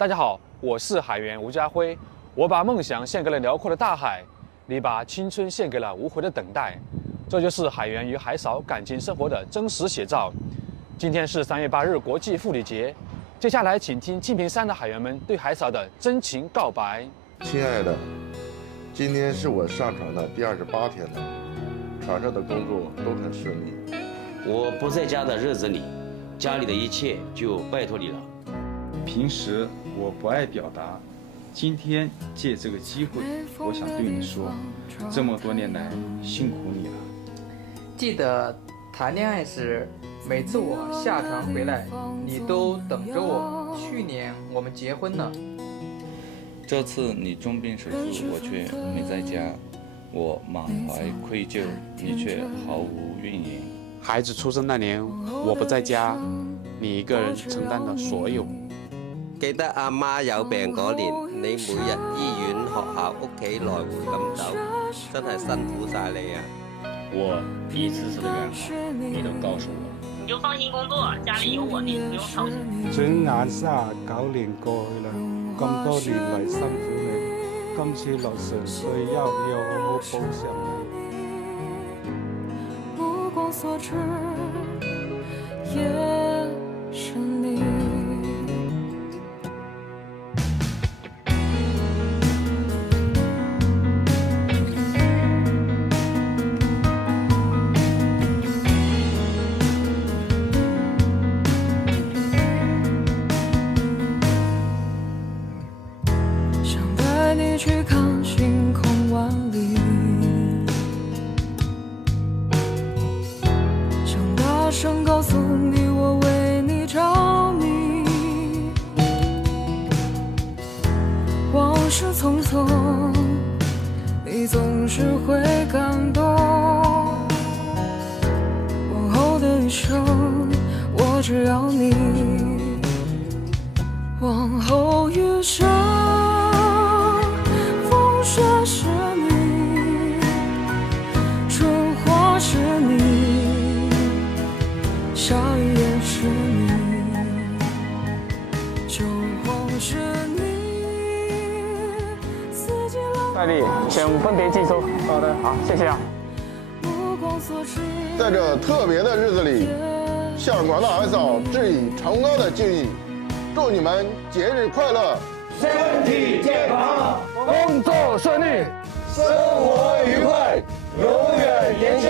大家好，我是海员吴家辉。我把梦想献给了辽阔的大海，你把青春献给了无悔的等待。这就是海员与海嫂感情生活的真实写照。今天是3月8日国际妇女节，接下来请听庆平山的海员们对海嫂的真情告白。亲爱的，今天是我上船的第28天了，船上的工作都很顺利。我不在家的日子里，家里的一切就拜托你了。平时我不爱表达，今天借这个机会，我想对你说，这么多年来辛苦你了。记得谈恋爱时，每次我下船回来，你都等着我。去年我们结婚了，这次你重病手术，我却没在家，我满怀愧疚，你却毫无怨言。孩子出生那年，我不在家，你一个人承担了所有。記得阿媽有病嗰年，你每日醫院、學校、屋企來回咁走，真係辛苦晒你啊！我一次次的远航，你都告訴我，你就放心工作，家里有我，你不用操心。轉眼39年過去啦，咁多年嚟辛苦你，今次落船退休要好好報償你。目光所至，也是你。去看星空万里，想大声告诉你我为你着迷。往事匆匆，你总是会感动。往后的余生，我只要你。往后余生。雪是你，春花是你，下雨也是你，秋黄是你，四季浪。戴笠，请分别记收。好的，好，谢谢啊。在这特别的日子里，向广大海嫂致以崇高的敬意，祝你们节日快乐，身体健康，工作顺利，生活愉快，永远年轻。